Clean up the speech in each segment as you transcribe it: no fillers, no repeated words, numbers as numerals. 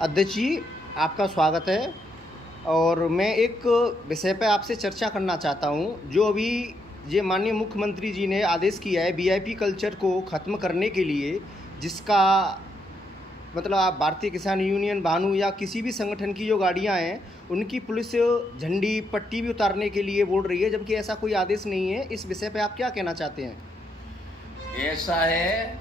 अध्यक्ष जी, आपका स्वागत है। और मैं एक विषय पे आपसे चर्चा करना चाहता हूँ। जो अभी ये माननीय मुख्यमंत्री जी ने आदेश किया है वीआईपी कल्चर को ख़त्म करने के लिए, जिसका मतलब आप भारतीय किसान यूनियन भानु या किसी भी संगठन की जो गाड़ियाँ हैं उनकी पुलिस झंडी पट्टी भी उतारने के लिए बोल रही है, जबकि ऐसा कोई आदेश नहीं है। इस विषय पे आप क्या कहना चाहते हैं? ऐसा है,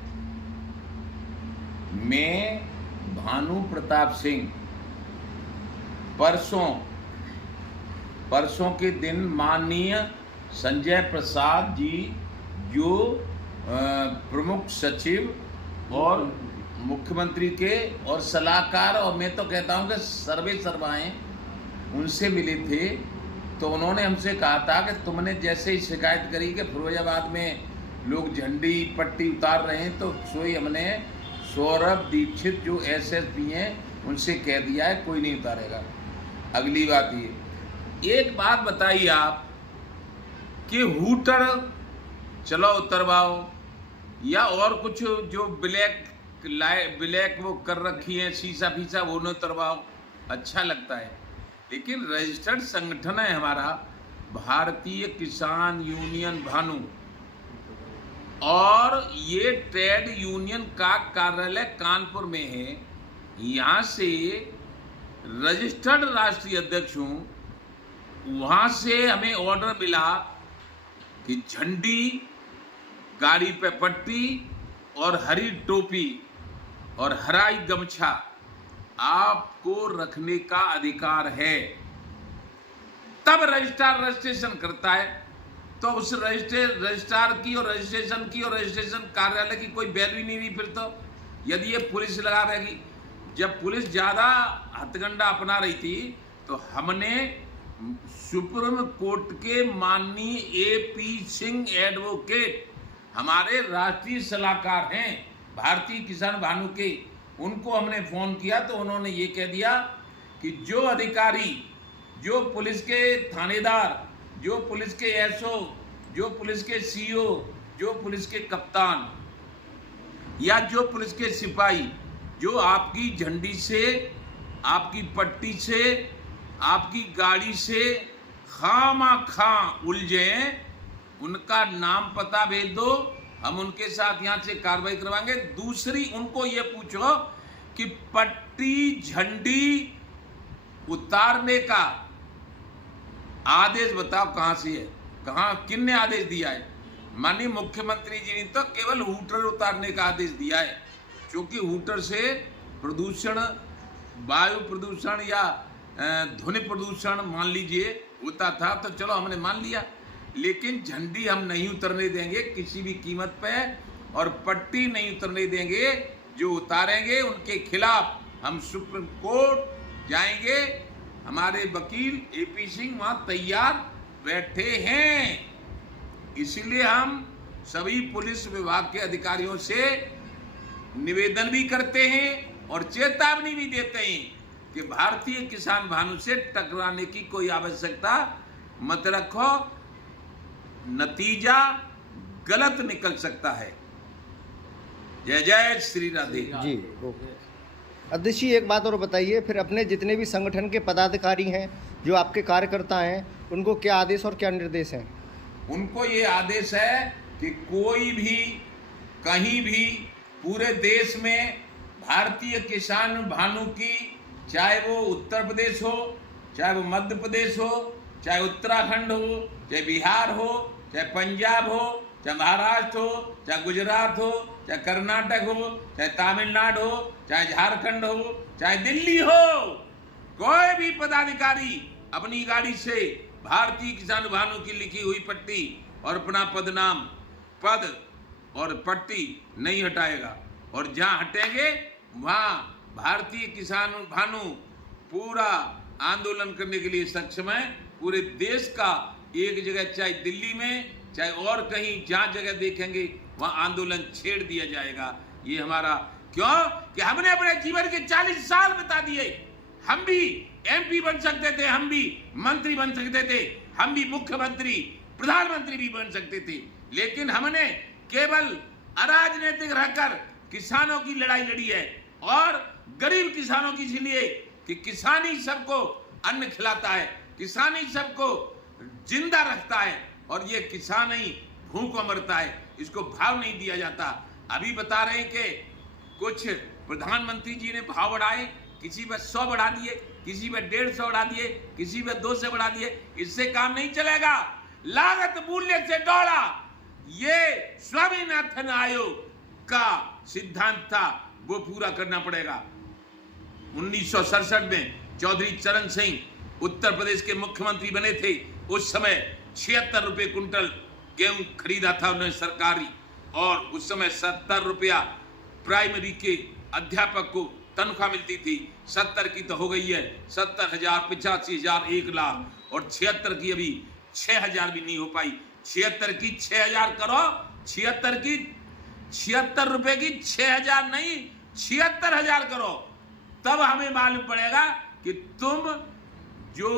मैं भानु प्रताप सिंह परसों के दिन माननीय संजय प्रसाद जी जो प्रमुख सचिव और मुख्यमंत्री के और सलाहकार, और मैं तो कहता हूं कि सर्वे सर्वाएं उनसे मिले थे। तो उन्होंने हमसे कहा था कि तुमने जैसे ही शिकायत करी कि फिरोजाबाद में लोग झंडी पट्टी उतार रहे हैं, तो सोई हमने सौरभ दीक्षित जो एसएसपी हैं उनसे कह दिया है कोई नहीं उतारेगा। अगली बात ये, एक बात बताइए आप कि हूटर चलो उतरवाओ या और कुछ जो ब्लैक वो कर रखी है शीशा फीसा वो न उतरवाओ, अच्छा लगता है। लेकिन रजिस्टर्ड संगठन है हमारा भारतीय किसान यूनियन भानु, और ये ट्रेड यूनियन का कार्यालय कानपुर में है। यहाँ से रजिस्टर्ड राष्ट्रीय अध्यक्ष हूँ। वहाँ से हमें ऑर्डर मिला कि झंडी, गाड़ी पे पट्टी और हरी टोपी और हराई गमछा आपको रखने का अधिकार है। तब रजिस्ट्रार रजिस्ट्रेशन करता है। तो उस रजिस्ट्रार की और रजिस्ट्रेशन कार्यालय की कोई वैल्यू नहीं रही। फिर तो यदि ये पुलिस लगावेगी, जब पुलिस ज़्यादा हथकंडा अपना रही थी तो हमने सुप्रीम कोर्ट के माननीय AP सिंह एडवोकेट, हमारे राष्ट्रीय सलाहकार हैं भारतीय किसान भानु के, उनको हमने फ़ोन किया तो उन्होंने ये कह दिया कि जो अधिकारी, जो पुलिस के थानेदार, जो पुलिस के SO, जो पुलिस के CO, जो पुलिस के कप्तान या जो पुलिस के सिपाही जो आपकी झंडी से, आपकी पट्टी से, आपकी गाड़ी से खामा उलझे, उनका नाम पता भेज दो, हम उनके साथ यहाँ से कार्रवाई करवाएंगे। दूसरी, उनको ये पूछो कि पट्टी झंडी उतारने का आदेश बताओ कहाँ से है, कहाँ, किसने आदेश दिया है? माननीय मुख्यमंत्री जी ने तो केवल हूटर उतारने का आदेश दिया है, क्योंकि हूटर से प्रदूषण, वायु प्रदूषण या ध्वनि प्रदूषण मान लीजिए होता था, तो चलो हमने मान लिया। लेकिन झंडी हम नहीं उतरने देंगे किसी भी कीमत पे, और पट्टी नहीं उतरने देंगे। जो उतारेंगे उनके खिलाफ हम सुप्रीम कोर्ट जाएंगे। हमारे वकील AP सिंह वहाँ तैयार बैठे हैं। इसलिए हम सभी पुलिस विभाग के अधिकारियों से निवेदन भी करते हैं और चेतावनी भी देते हैं कि भारतीय किसान भानु से टकराने की कोई आवश्यकता मत रखो, नतीजा गलत निकल सकता है। जय जय श्री राधे जी, ओके। अध्यक्ष जी, एक बात और बताइए, फिर अपने जितने भी संगठन के पदाधिकारी हैं, जो आपके कार्यकर्ता हैं, उनको क्या आदेश और क्या निर्देश हैं? उनको ये आदेश है कि कोई भी कहीं भी पूरे देश में भारतीय किसान भानु की, चाहे वो उत्तर प्रदेश हो, चाहे वो मध्य प्रदेश हो, चाहे उत्तराखंड हो, चाहे बिहार हो, चाहे पंजाब हो, चाहे महाराष्ट्र हो, चाहे गुजरात हो, चाहे कर्नाटक हो, चाहे तमिलनाडु हो, चाहे झारखंड हो, चाहे दिल्ली हो, कोई भी पदाधिकारी अपनी गाड़ी से भारतीय किसान भानु की लिखी हुई पट्टी और अपना पदनाम, पद और पट्टी नहीं हटाएगा। और जहां हटेंगे वहां भारतीय किसान भानु पूरा आंदोलन करने के लिए सक्षम है। पूरे देश का एक जगह, चाहे दिल्ली में, चाहे और कहीं, जहां जगह देखेंगे वहां आंदोलन छेड़ दिया जाएगा। ये हमारा, क्यों कि हमने अपने जीवन के 40 साल बिता दिए। हम भी MP बन सकते थे, हम भी मंत्री बन सकते थे, हम भी मुख्यमंत्री, प्रधानमंत्री भी बन सकते थे, लेकिन हमने केवल अराजनीतिक रहकर किसानों की लड़ाई लड़ी है और गरीब किसानों की इसलिए कि किसान ही सबको अन्न खिलाता है, किसान ही सबको जिंदा रखता है, और ये किसान ही भूखों मरता है, इसको भाव नहीं दिया जाता। अभी बता रहे हैं कि कुछ प्रधानमंत्री जी ने भाव बढ़ाए, किसी पे 100 बढ़ा दिए, किसी पे 150 बढ़ा दिए, किसी पे 200 बढ़ा दिए। इससे काम नहीं चलेगा। लागत मूल्य से दौड़ा, ये स्वामीनाथन आयोग का सिद्धांत था, वो पूरा करना पड़ेगा। 1967 में चौधरी चरण सिंह उत्तर प्रदेश के मुख्यमंत्री बने थे। उस समय 76 रुपए कुंटल गेहूं खरीदा था उन्होंने सरकारी, और उस समय 70 रुपया प्राइमरी के अध्यापक को तनख्वाह मिलती थी। 70 की तो हो गई है 70,000, 85,000, 1 लाख, और 76 की अभी 6,000 भी नहीं हो पाई। 76 की 6,000 करो, 76 रुपए की 6,000 नहीं, 76,000 करो, तब हमें मालूम पड़ेगा कि तुम जो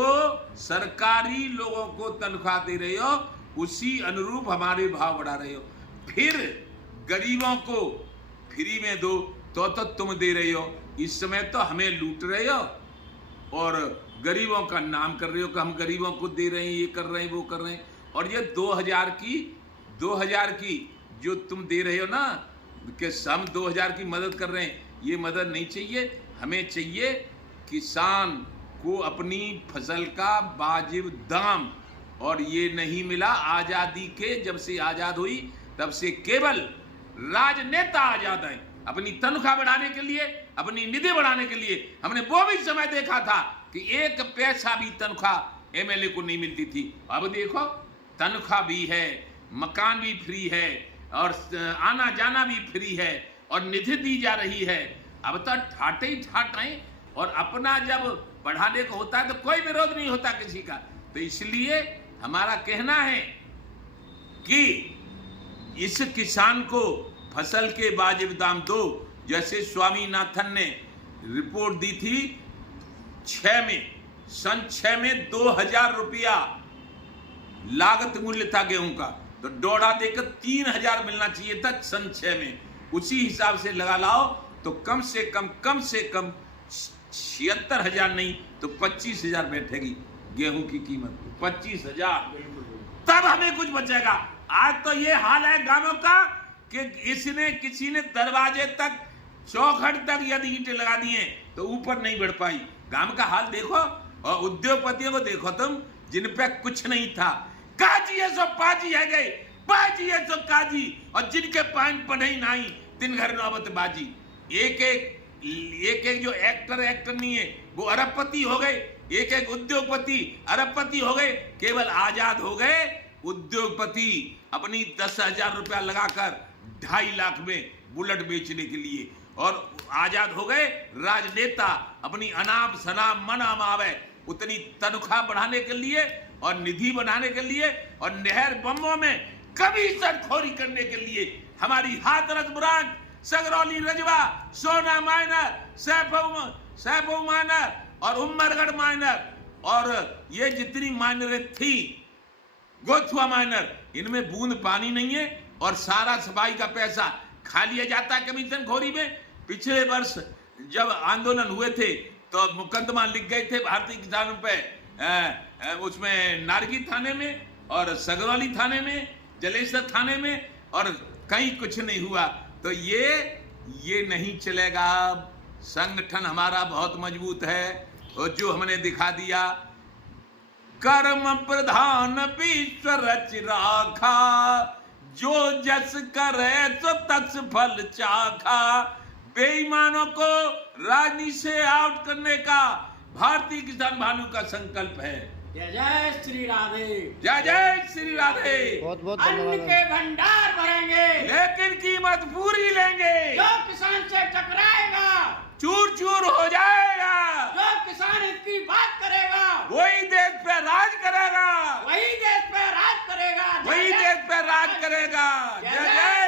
सरकारी लोगों को तनख्वाह दे रहे हो उसी अनुरूप हमारे भाव बढ़ा रहे हो। फिर गरीबों को फ्री में दो तो तुम दे रहे हो। इस समय तो हमें लूट रहे हो और गरीबों का नाम कर रहे हो कि हम गरीबों को दे रहे हैं, ये कर रहे हैं, वो कर रहे हैं। और ये 2000 की जो तुम दे रहे हो ना, कि हम 2000 की मदद कर रहे हैं, ये मदद नहीं चाहिए। हमें चाहिए किसान को अपनी फसल का वाजिब दाम, और ये नहीं मिला। आजादी के जब से आजाद हुई तब से केवल राजनेता आजाद हैं अपनी तनख्वाह बढ़ाने के लिए, अपनी निधि बढ़ाने के लिए। हमने वो भी समय देखा था कि 1 पैसा भी तनख्वाह एमएलए को नहीं मिलती थी। अब देखो तनख्वाह भी है, मकान भी फ्री है, और आना जाना भी फ्री है, और निधि दी जा रही है। अब तो ठाटे ही ठाट हैं, और अपना जब बढ़ाने को होता है तो कोई विरोध नहीं होता किसी का। तो इसलिए हमारा कहना है कि इस किसान को फसल के वाजिब दाम दो। जैसे स्वामीनाथन ने रिपोर्ट दी थी सन 6 में 2,000 रुपया लागत मूल्य था गेहूं का, तो डोड़ा देकर 3,000 मिलना चाहिए था सन 6 में। उसी हिसाब से लगा लाओ तो कम से कम 76,000 नहीं तो 25,000 बैठेगी गेहूं की कीमत, 25,000, तब हमें कुछ बचेगा। आज तो ये हाल है गांवों का कि किसी ने दरवाजे तक, चौखट तक यदि ईंटें लगा दिए तो ऊपर नहीं बढ़ पाई। गांव का हाल देखो, और उद्योगपतियों को देखो तुम, जिन पे कुछ नहीं था। काजी है सो पाजी है गए, बाजी है सो काजी, और जिनके पान पढ़े नहीं दिन घर नौबत बाजी। एक जो एक्टर नहीं है वो अरबपति हो गए, एक उद्योगपति अरबपति हो गए। केवल आजाद हो गए उद्योगपति अपनी 10,000 रुपया लगाकर 2.5 लाख में बुलेट बेचने के लिए, और आजाद हो गए राजनेता अपनी अनाप शनाप मनाम आवे उतनी तनख्वाह बढ़ाने के लिए और निधि बनाने के लिए, और नहर बम्बों में कभी सरखोरी करने के लिए। हमारी हाथरस ब्रांच, सगरौली रजवा, सोना माइनर, सैफो माइनर और उमरगढ़ माइनर, और ये जितनी माइनरें थी, गोथुआ माइनर, इनमें बूंद पानी नहीं है, और सारा सफाई का पैसा खा लिया जाता है कमीशन खोरी में। पिछले वर्ष जब आंदोलन हुए थे तो मुकदमा लिख गए थे भारतीय किसानों पे, उसमें नारगी थाने में और सगरौली थाने में, जलेसर थाने में, और कहीं कुछ नहीं हुआ। तो ये नहीं चलेगा। संगठन हमारा बहुत मजबूत है, और जो हमने दिखा दिया, कर्म प्रधान विश्व रच राखा, जो जस करे तो तस फल चाखा। बेईमानों को राजनीति से आउट करने का भारतीय किसान भानु का संकल्प है। जय जय श्री राधे, जय जय श्री राधे। बहुत बहुत अन्न धन्यवाद। के भंडार भरेंगे, लेकिन कीमत पूरी लेंगे। जो किसान से टकराएगा चूर चूर हो जाएगा। जो किसान इसकी बात करेगा वही देश पे राज करेगा, वही देश पे राज करेगा। वही देश पे राज करेगा। जय जय